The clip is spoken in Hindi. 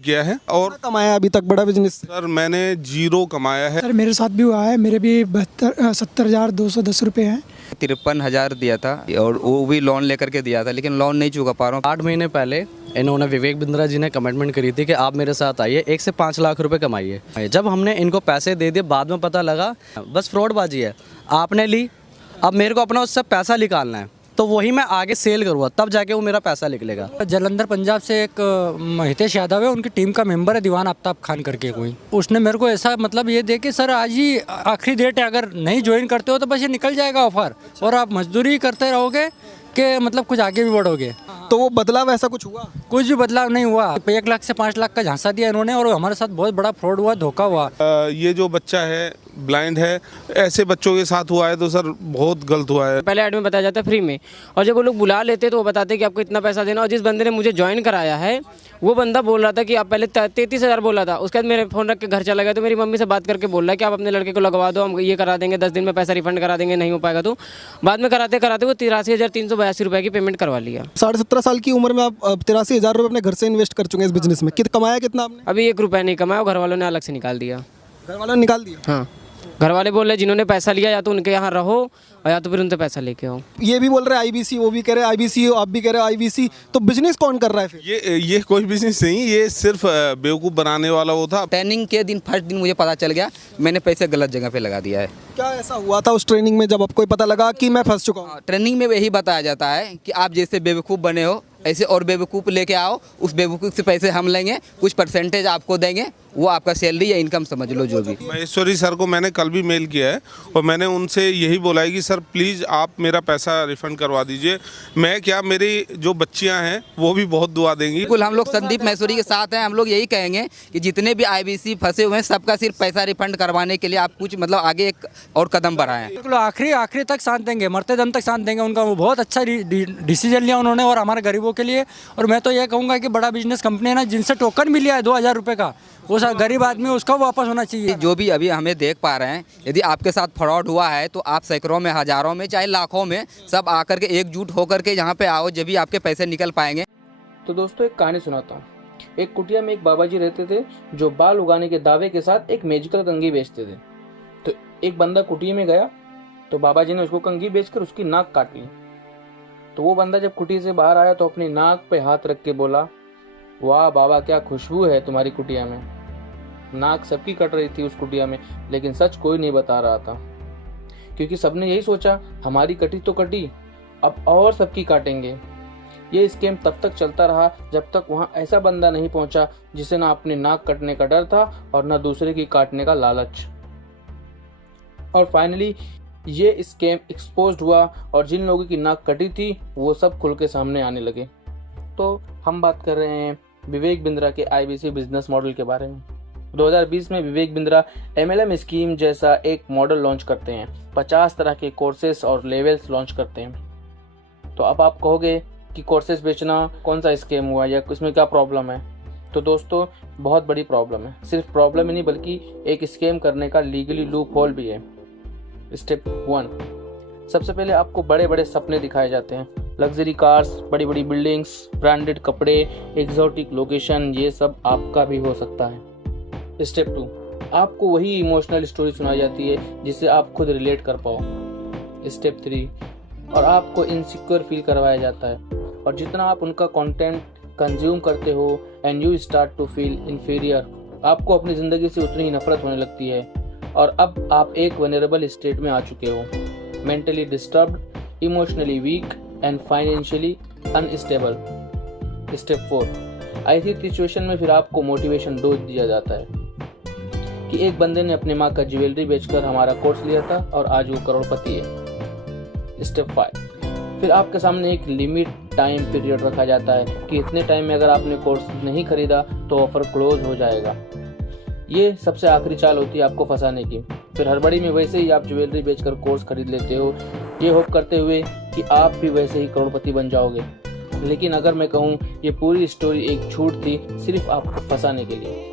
किया है। और कमाया अभी तक बड़ा बिजनेस? सर मैंने 0 कमाया है। सर मेरे साथ भी हुआ है, मेरे भी 70,210 रुपये हैं। 53,000 दिया था और वो भी लोन लेकर के दिया था, लेकिन लोन नहीं चुका पा रहा हूँ। 8 महीने पहले इन्होंने विवेक बिंद्रा जी ने कमिटमेंट करी थी कि आप मेरे साथ आइए, 1 से 5 लाख रुपए कमाइए। जब हमने इनको पैसे दे दिए, बाद में पता लगा बस फ्रॉडबाजी है, आपने ली, अब मेरे को अपना उससे पैसा निकालना है, तो वही मैं आगे सेल करूँगा, तब जाके वो मेरा पैसा निकलेगा। जलंधर पंजाब से एक हितेश यादव है, उनकी टीम का मेंबर है दीवान आफ्ताब खान करके कोई, उसने मेरे को ऐसा मतलब ये दे कि सर आज ही आखिरी डेट है, अगर नहीं ज्वाइन करते हो तो बस ये निकल जाएगा ऑफर और आप मजदूरी करते रहोगे कि मतलब कुछ आगे भी बढ़ोगे। तो वो बदलाव ऐसा कुछ हुआ? कुछ भी बदलाव नहीं हुआ। 1 लाख से 5 लाख का झांसा दिया इन्होंने और हमारे साथ बहुत बड़ा फ्रॉड हुआ, धोखा हुआ। ये जो बच्चा है ब्लाइंड है, ऐसे बच्चों के साथ हुआ है तो सर बहुत गलत हुआ है। पहले ऐड में बताया जाता है फ्री में, और जब वो लोग बुला लेते तो वो बताते कि आपको इतना पैसा देना। और जिस बंदे ने मुझे ज्वाइन कराया है वो बंदा बोल रहा था कि आप पहले 33,000 बोला था, उसके बाद मेरे फ़ोन रख के घर चला गया। तो मेरी मम्मी से बात करके बोल रहा है कि आप अपने लड़के को लगवा दो, हम ये करा देंगे, 10 दिन में पैसा रिफंड करा देंगे, नहीं हो पाएगा। तो बाद में कराते कराते वो 83,382 रुपये की पेमेंट करवा लिया। 17.5 साल की उम्र में आप 83,000 रुपये अपने घर से इन्वेस्ट कर चुके हैं इस बिजनेस में। कमाया कितना आपने? अभी 1 रुपया नहीं कमाया, घर वालों ने अलग से निकाल दिया। घर वालों ने निकाल दिया? हाँ, घर वाले बोल रहे जिन्होंने पैसा लिया या तो उनके यहाँ रहो और या तो फिर उनसे पैसा लेके आओ। ये भी बोल रहे हैं आईबीसी, वो भी कह रहे हैं आईबीसी, आप भी कह रहे हो आईबीसी। तो बिजनेस कौन कर रहा है फिर? ये कोई बिजनेस नहीं, ये सिर्फ बेवकूफ़ बनाने वाला वो था। ट्रेनिंग के दिन फर्स्ट दिन मुझे पता चल गया मैंने पैसे गलत जगह पे लगा दिया है। क्या ऐसा हुआ था उस ट्रेनिंग में जब आपको पता लगा कि मैं फंस चुका हूँ? ट्रेनिंग में यही बताया जाता है कि आप जैसे बेवकूफ़ बने हो ऐसे और बेवकूफ़ लेके आओ, उस बेवकूफ़ से पैसे हम लेंगे, कुछ परसेंटेज आपको देंगे, वो आपका सैलरी या इनकम समझ लो जो भी। महेश्वरी सर को मैंने कल भी मेल किया है और मैंने उनसे यही बोला है कि सर प्लीज़ आप मेरा पैसा रिफ़ंड करवा दीजिए। मैं क्या, मेरी जो बच्चियां हैं वो भी बहुत दुआ देंगी। बिल्कुल, हम लोग संदीप महेश्वरी के साथ हैं। हम लोग यही कहेंगे कि जितने भी आईबीसी फंसे हुए हैं सबका सिर्फ पैसा रिफंड करवाने के लिए आप कुछ मतलब आगे एक और कदम बढ़ाएं। बिल्कुल आखिरी तक साथ देंगे, मरते दम तक साथ देंगे उनका। वो बहुत अच्छा डिसीजन लिया उन्होंने और हमारे गरीबों के लिए। और मैं तो ये कहूँगा कि बड़ा बिजनेस कंपनी है ना, जिनसे टोकन भी लिया है 2,000 रुपये का, वो सब गरीब आदमी उसका वापस होना चाहिए। जो भी अभी हमें देख पा रहे हैं, यदि आपके साथ फ्रॉड हुआ है तो आप सैकड़ों में, हज़ारों में, चाहे लाखों में सब आकर के एकजुट होकर के यहाँ पे आओ, जब भी आपके पैसे निकल पाएंगे। तो दोस्तों एक कहानी सुनाता हूँ। एक कुटिया में एक बाबा जी रहते थे जो बाल उगाने के दावे के साथ एक मैजिकल कंघी बेचते थे। तो एक बंदा कुटिया में गया तो बाबा जी ने उसको कंघी बेचकर उसकी नाक काट ली। तो वो बंदा जब कुटिया से बाहर आया तो अपनी नाक पे हाथ रख के बोला, वाह बाबा क्या खुशबू है तुम्हारी कुटिया में। नाक सबकी कट रही थी उस कुटिया में, लेकिन सच कोई नहीं बता रहा था, क्योंकि सबने यही सोचा हमारी कटी तो कटी, अब और सबकी काटेंगे। ये स्कैम तब तक चलता रहा जब तक वहाँ ऐसा बंदा नहीं पहुंचा जिसे ना अपनी नाक कटने का डर था और ना दूसरे की काटने का लालच। और फाइनली ये स्कैम एक्सपोज्ड हुआ और जिन लोगों की नाक कटी थी वो सब खुल के सामने आने लगे। तो हम बात कर रहे हैं विवेक बिंद्रा के आईबीसी बिजनेस मॉडल के बारे में। 2020 में विवेक बिंद्रा MLM स्कीम जैसा एक मॉडल लॉन्च करते हैं, 50 तरह के कोर्सेस और लेवल्स लॉन्च करते हैं। तो अब आप कहोगे कि कोर्सेस बेचना कौन सा स्कैम हुआ या इसमें क्या प्रॉब्लम है? तो दोस्तों बहुत बड़ी प्रॉब्लम है। सिर्फ प्रॉब्लम ही नहीं बल्कि एक स्कैम करने का लीगली लूप होल भी है। स्टेप 1, सबसे पहले आपको बड़े बड़े सपने दिखाए जाते हैं, लग्जरी कार्स, बड़ी बड़ी बिल्डिंग्स, ब्रांडेड कपड़े, एक्सोटिक लोकेशन, ये सब आपका भी हो सकता है। स्टेप 2, आपको वही इमोशनल स्टोरी सुनाई जाती है जिससे आप खुद रिलेट कर पाओ। स्टेप 3, और आपको इनसिक्योर फील करवाया जाता है, और जितना आप उनका कंटेंट कंज्यूम करते हो and you start to feel inferior, आपको अपनी ज़िंदगी से उतनी ही नफरत होने लगती है और अब आप एक वनरेबल स्टेट में आ चुके हो, mentally disturbed, emotionally weak and financially unstable. Step 4, ऐसी सिचुएशन में फिर आपको मोटिवेशन डोज दिया जाता है कि एक बंदे ने अपने माँ का ज्वेलरी बेचकर हमारा कोर्स लिया था और आज वो करोड़पति है। स्टेप 5, फिर आपके सामने एक लिमिट टाइम पीरियड रखा जाता है कि इतने टाइम में अगर आपने कोर्स नहीं खरीदा तो ऑफर क्लोज हो जाएगा। ये सबसे आखिरी चाल होती है आपको फंसाने की। फिर हड़बड़ी में वैसे ही आप ज्वेलरी बेचकर कोर्स खरीद लेते हो, ये होप करते हुए कि आप भी वैसे ही करोड़पति बन जाओगे। लेकिन अगर मैं कहूँ ये पूरी स्टोरी एक झूठ थी, सिर्फ आपको फंसाने के लिए।